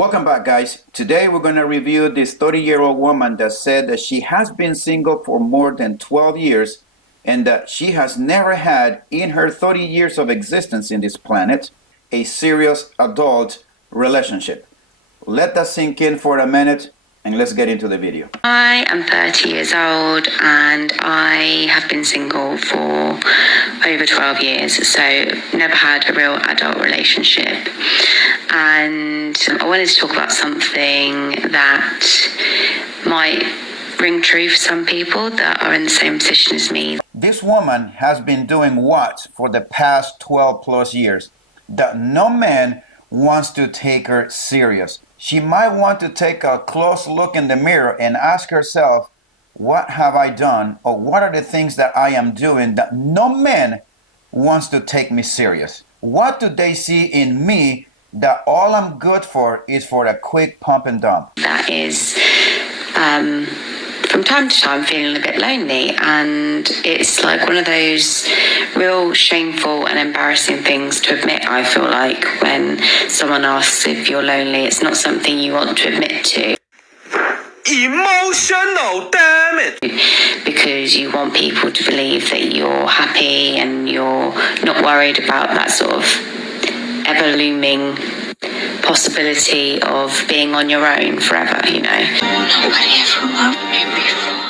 Welcome back, guys. Today we're going to review this 30-year-old woman that said that she has been single for more than 12 years and that she has never had, in her 30 years of existence in this planet, a serious adult relationship. Let that sink in for a minute and let's get into the video. I am 30 years old and I have been single for over 12 years, so never had a real adult relationship. And I wanted to talk about something that might ring true for some people that are in the same position as me. This woman has been doing what for the past 12 plus years? That no man wants to take her serious. She might want to take a close look in the mirror and ask herself, what have I done, or what are the things that I am doing that no man wants to take me serious? What do they see in me that all I'm good for is for a quick pump and dump? That is from time to time feeling a bit lonely, and it's like one of those real shameful and embarrassing things to admit. I feel like when someone asks if you're lonely, it's not something you want to admit to. Emotional damage. Because you want people to believe that you're happy and you're not worried about that sort of ever-looming possibility of being on your own forever, you know. Nobody ever loved me before.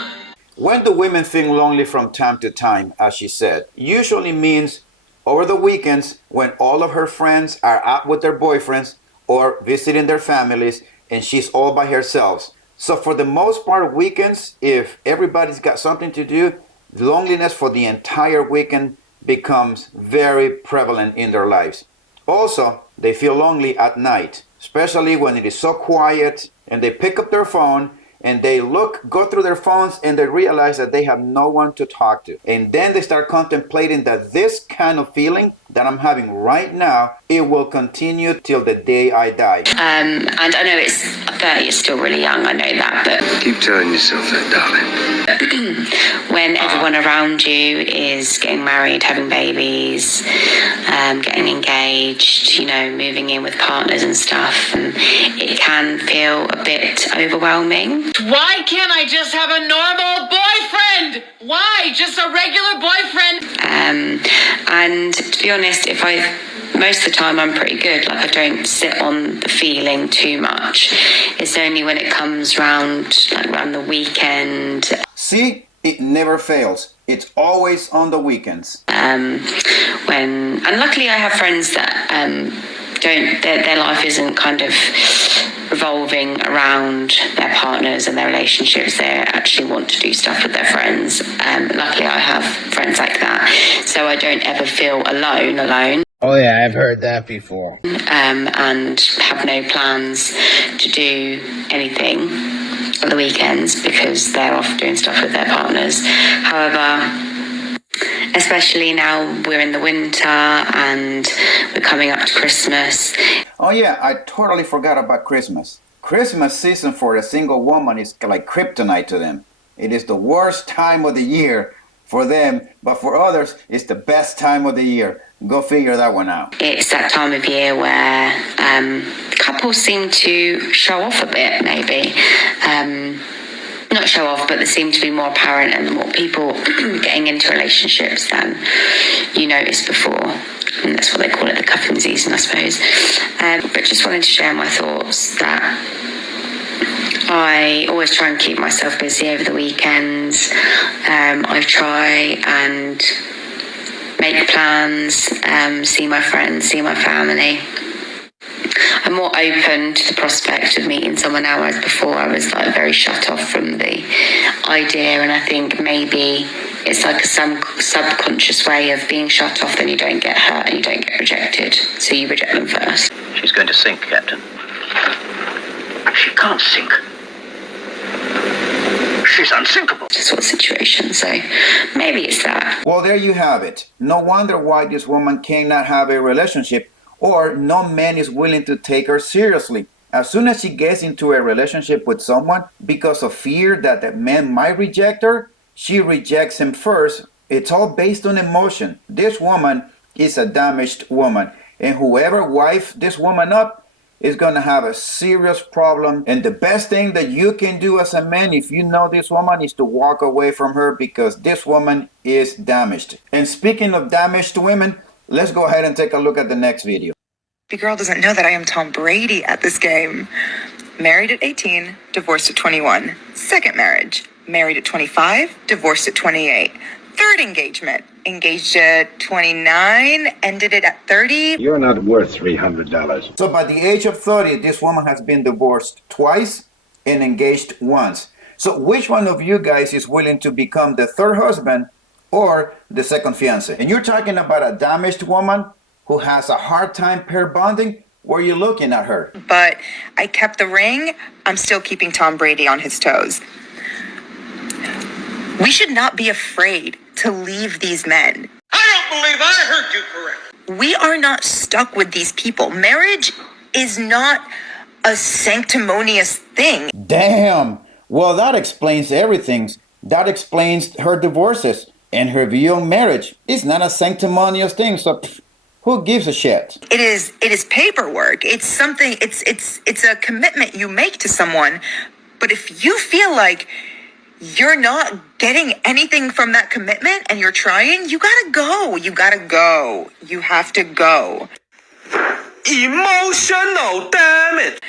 When do women feel lonely from time to time, as she said? Usually means over the weekends when all of her friends are out with their boyfriends or visiting their families and she's all by herself. So for the most part of weekends, if everybody's got something to do, loneliness for the entire weekend becomes very prevalent in their lives. Also, they feel lonely at night, especially when it is so quiet and they pick up their phone and they go through their phones and they realize that they have no one to talk to. And then they start contemplating that this kind of feeling that I'm having right now, it will continue till the day I die. And I know it's 30, it's still really young, I know that, but Keep telling yourself that, darling. when everyone around you is getting married, having babies, getting engaged, you know, moving in with partners and stuff, and it can feel a bit overwhelming. Why can't I just have a normal boyfriend? Why? Just a regular boyfriend? And to be honest, most of the time I'm pretty good. Like, I don't sit on the feeling too much. It's only when it comes round, like around the weekend. See, it never fails. It's always on the weekends. And luckily I have friends that their life isn't kind of revolving around their partners and their relationships. They actually want to do stuff with their friends. Luckily I have friends like that, so I don't ever feel alone. Oh yeah, I've heard that before. And have no plans to do anything on the weekends because they're off doing stuff with their partners. However, especially now we're in the winter and we're coming up to Christmas. Oh yeah, I totally forgot about Christmas. Christmas season for a single woman is like kryptonite to them. It is the worst time of the year for them, but for others, it's the best time of the year. Go figure that one out. It's that time of year where couples seem to show off a bit, maybe. Not show off, but they seem to be more apparent and more people getting into relationships than you noticed before. And that's what they call it, the cuffing season, I suppose. But just wanted to share my thoughts that I always try and keep myself busy over the weekends. I try and make plans, see my friends, see my family. I'm more open to the prospect of meeting someone now, whereas before I was like very shut off from the idea, and I think maybe it's like a subconscious way of being shut off, then you don't get hurt and you don't get rejected, so you reject them first. She's going to sink, Captain. She can't sink. She's unsinkable. Sort of situation, so maybe it's that. Well, there you have it. No wonder why this woman cannot have a relationship, or no man is willing to take her seriously. As soon as she gets into a relationship with someone, because of fear that the man might reject her, she rejects him first. It's all based on emotion. This woman is a damaged woman, and whoever wifed this woman up is going to have a serious problem. And the best thing that you can do as a man, if you know this woman, is to walk away from her, because this woman is damaged. And speaking of damaged women, let's go ahead and take a look at the next video. The girl doesn't know that I am Tom Brady at this game. Married at 18, divorced at 21. Second marriage, married at 25, divorced at 28. Third engagement, engaged at 29, ended it at 30. You're not worth $300. So by the age of 30, this woman has been divorced twice and engaged once. So which one of you guys is willing to become the third husband or the second fiance? And you're talking about a damaged woman who has a hard time pair bonding. Where are you looking at her? But I kept the ring. I'm still keeping Tom Brady on his toes. We should not be afraid to leave these men. I don't believe I heard you correctly. We are not stuck with these people. Marriage is not a sanctimonious thing. Damn. Well, that explains everything. That explains her divorces and her view on marriage. It's not a sanctimonious thing. So who gives a shit? It is paperwork. It's something, it's a commitment you make to someone. But if you feel like you're not getting anything from that commitment and you're trying, you gotta go. You gotta go. You have to go. Emotional damage.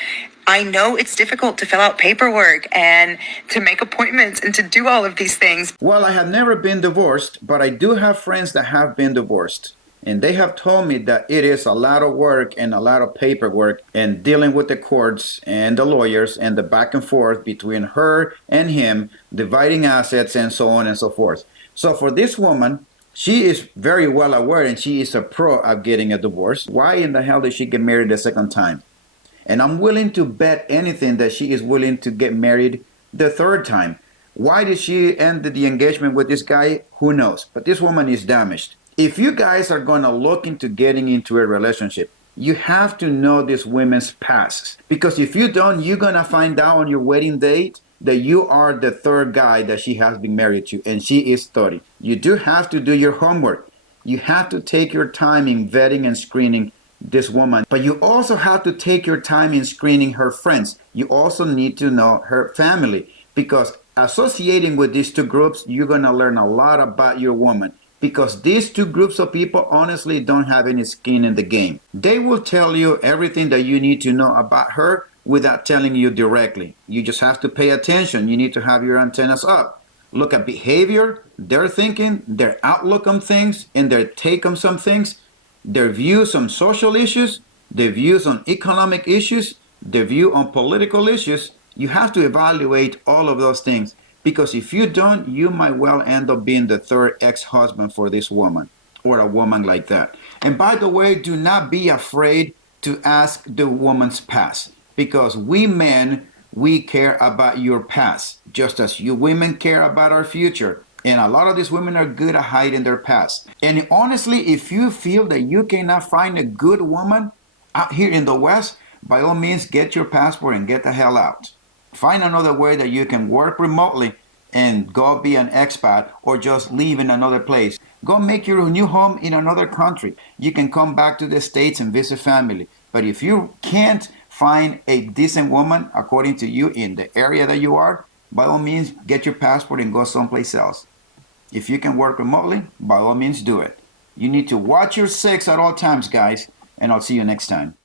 I know it's difficult to fill out paperwork and to make appointments and to do all of these things. Well, I have never been divorced, but I do have friends that have been divorced. And they have told me that it is a lot of work and a lot of paperwork and dealing with the courts and the lawyers and the back and forth between her and him, dividing assets and so on and so forth. So for this woman, she is very well aware and she is a pro at getting a divorce. Why in the hell did she get married a second time? And I'm willing to bet anything that she is willing to get married the third time. Why did she end the engagement with this guy? Who knows? But this woman is damaged. If you guys are going to look into getting into a relationship, you have to know this women's past. Because if you don't, you're going to find out on your wedding date that you are the third guy that she has been married to, and she is 30. You do have to do your homework. You have to take your time in vetting and screening this woman, but you also have to take your time in screening her friends. You also need to know her family, because associating with these two groups, you're going to learn a lot about your woman. Because these two groups of people honestly don't have any skin in the game. They will tell you everything that you need to know about her without telling you directly. You just have to pay attention. You need to have your antennas up. Look at behavior, their thinking, their outlook on things, and their take on some things, their views on social issues, their views on economic issues, their view on political issues. You have to evaluate all of those things. Because if you don't, you might well end up being the third ex-husband for this woman or a woman like that. And by the way, do not be afraid to ask the woman's past, because we men, we care about your past, just as you women care about our future. And a lot of these women are good at hiding their past. And honestly, if you feel that you cannot find a good woman out here in the West, by all means, get your passport and get the hell out. Find another way that you can work remotely and go be an expat, or just live in another place. Go make your new home in another country. You can come back to the States and visit family. But if you can't find a decent woman, according to you, in the area that you are, by all means, get your passport and go someplace else. If you can work remotely, by all means, do it. You need to watch your six at all times, guys, and I'll see you next time.